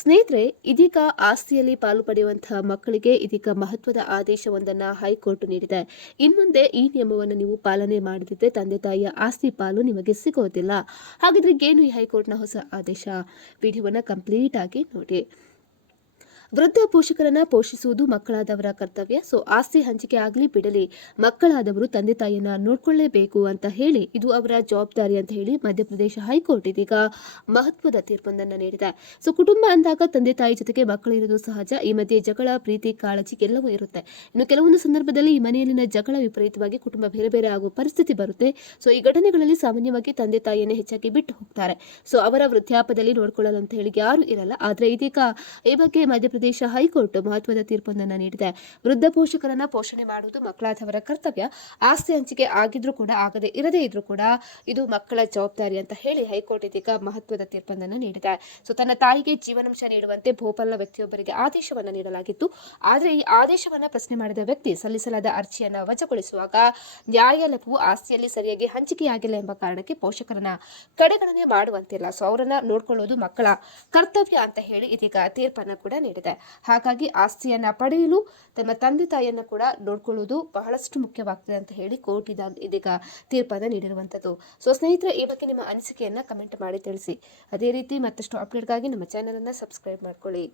ಸ್ನೇಹಿತರೆ, ಇದೀಗ ಆಸ್ತಿಯಲ್ಲಿ ಪಾಲು ಪಡೆಯುವಂತಹ ಮಕ್ಕಳಿಗೆ ಇದೀಗ ಮಹತ್ವದ ಆದೇಶವೊಂದನ್ನು ಹೈಕೋರ್ಟ್ ನೀಡಿದೆ. ಇನ್ಮುಂದೆ ಈ ನಿಯಮವನ್ನು ನೀವು ಪಾಲನೆ ಮಾಡದಿದ್ದರೆ ತಂದೆ ತಾಯಿಯ ಆಸ್ತಿ ಪಾಲು ನಿಮಗೆ ಸಿಗೋದಿಲ್ಲ. ಹಾಗಿದ್ರೆ ಏನು ಈ ಹೈಕೋರ್ಟ್ನ ಹೊಸ ಆದೇಶ? ವಿಡಿಯೋವನ್ನು ಕಂಪ್ಲೀಟ್ ಆಗಿ ನೋಡಿ. ವೃದ್ಧ ಪೋಷಕರನ್ನ ಪೋಷಿಸುವುದು ಮಕ್ಕಳಾದವರ ಕರ್ತವ್ಯ. ಸೊ, ಆಸ್ತಿ ಹಂಚಿಕೆ ಆಗಲಿ ಬಿಡಲಿ, ಮಕ್ಕಳಾದವರು ತಂದೆ ತಾಯಿಯನ್ನ ನೋಡ್ಕೊಳ್ಳೇಬೇಕು ಅಂತ ಹೇಳಿ ಇದು ಅವರ ಜವಾಬ್ದಾರಿ ಅಂತ ಹೇಳಿ ಮಧ್ಯಪ್ರದೇಶ ಹೈಕೋರ್ಟ್ ಇದೀಗ ಮಹತ್ವದ ತೀರ್ಪೊಂದನ್ನು ನೀಡಿದೆ. ಸೊ, ಕುಟುಂಬ ಅಂದಾಗ ತಂದೆ ತಾಯಿ ಜೊತೆಗೆ ಮಕ್ಕಳಿರೋದು ಸಹಜ. ಈ ಮಧ್ಯೆ ಜಗಳ, ಪ್ರೀತಿ, ಕಾಳಜಿ ಎಲ್ಲವೂ ಇರುತ್ತೆ. ಇನ್ನು ಕೆಲವೊಂದು ಸಂದರ್ಭದಲ್ಲಿ ಈ ಮನೆಯಲ್ಲಿನ ಜಗಳ ವಿಪರೀತವಾಗಿ ಕುಟುಂಬ ಬೇರೆ ಬೇರೆ ಆಗುವ ಪರಿಸ್ಥಿತಿ ಬರುತ್ತೆ. ಸೊ, ಈ ಘಟನೆಗಳಲ್ಲಿ ಸಾಮಾನ್ಯವಾಗಿ ತಂದೆ ತಾಯಿಯನ್ನೇ ಹೆಚ್ಚಾಗಿ ಬಿಟ್ಟು ಹೋಗ್ತಾರೆ. ಸೊ, ಅವರ ವೃದ್ಧಾಪದಲ್ಲಿ ನೋಡ್ಕೊಳ್ಳಲು ಅಂತ ಹೇಳಿ ಯಾರು ಇರಲ್ಲ. ಆದ್ರೆ ಇದೀಗ ಈ ಬಗ್ಗೆ ಮಧ್ಯಪ್ರದೇಶ ಹೈಕೋರ್ಟ್ ಮಹತ್ವದ ತೀರ್ಪೊಂದನ್ನು ನೀಡಿದೆ. ವೃದ್ಧ ಪೋಷಕರನ್ನ ಪೋಷಣೆ ಮಾಡುವುದು ಮಕ್ಕಳಾದವರ ಕರ್ತವ್ಯ. ಆಸ್ತಿ ಹಂಚಿಕೆ ಆಗಿದ್ರೂ ಕೂಡ ಆಗದೆ ಇರದೇ ಇದ್ರೂ ಕೂಡ ಇದು ಮಕ್ಕಳ ಜವಾಬ್ದಾರಿ ಅಂತ ಹೇಳಿ ಹೈಕೋರ್ಟ್ ಇದೀಗ ಮಹತ್ವದ ತೀರ್ಪೊಂದನ್ನು ನೀಡಿದೆ. ಸೊ, ತನ್ನ ತಾಯಿಗೆ ಜೀವನಾಂಶ ನೀಡುವಂತೆ ಭೋಪಾಲ್ನ ವ್ಯಕ್ತಿಯೊಬ್ಬರಿಗೆ ಆದೇಶವನ್ನು ನೀಡಲಾಗಿತ್ತು. ಆದರೆ ಈ ಆದೇಶವನ್ನ ಪ್ರಶ್ನೆ ಮಾಡಿದ ವ್ಯಕ್ತಿ ಸಲ್ಲಿಸಲಾದ ಅರ್ಜಿಯನ್ನ ವಜಗೊಳಿಸುವಾಗ ನ್ಯಾಯಾಲಯವು ಆಸ್ತಿಯಲ್ಲಿ ಸರಿಯಾಗಿ ಹಂಚಿಕೆಯಾಗಿಲ್ಲ ಎಂಬ ಕಾರಣಕ್ಕೆ ಪೋಷಕರನ್ನ ಕಡೆಗಣನೆ ಮಾಡುವಂತಿಲ್ಲ. ಸೊ, ಅವರನ್ನ ನೋಡ್ಕೊಳ್ಳೋದು ಮಕ್ಕಳ ಕರ್ತವ್ಯ ಅಂತ ಹೇಳಿ ಇದೀಗ ತೀರ್ಪನ್ನ ಕೂಡ ನೀಡಿದೆ. ಹಾಗಾಗಿ ಆಸ್ತಿಯನ್ನ ಪಡೆಯಲು ತಮ್ಮ ತಂದೆ ತಾಯಿಯನ್ನು ಕೂಡ ನೋಡ್ಕೊಳ್ಳೋದು ಬಹಳಷ್ಟು ಮುಖ್ಯವಾಗ್ತದೆ ಅಂತ ಹೇಳಿ ಕೋರ್ಟ್ ಇದಾಗ ಇದೀಗ ತೀರ್ಪನ್ನ ನೀಡಿರುವಂಥದ್ದು ಸೊ ಸ್ನೇಹಿತರೆ, ಈ ಬಗ್ಗೆ ನಿಮ್ಮ ಅನಿಸಿಕೆಯನ್ನು ಕಮೆಂಟ್ ಮಾಡಿ ತಿಳಿಸಿ. ಅದೇ ರೀತಿ ಮತ್ತಷ್ಟು ಅಪ್ಡೇಟ್ಗಾಗಿ ನಮ್ಮ ಚಾನಲನ್ನು ಸಬ್ಸ್ಕ್ರೈಬ್ ಮಾಡ್ಕೊಳ್ಳಿ.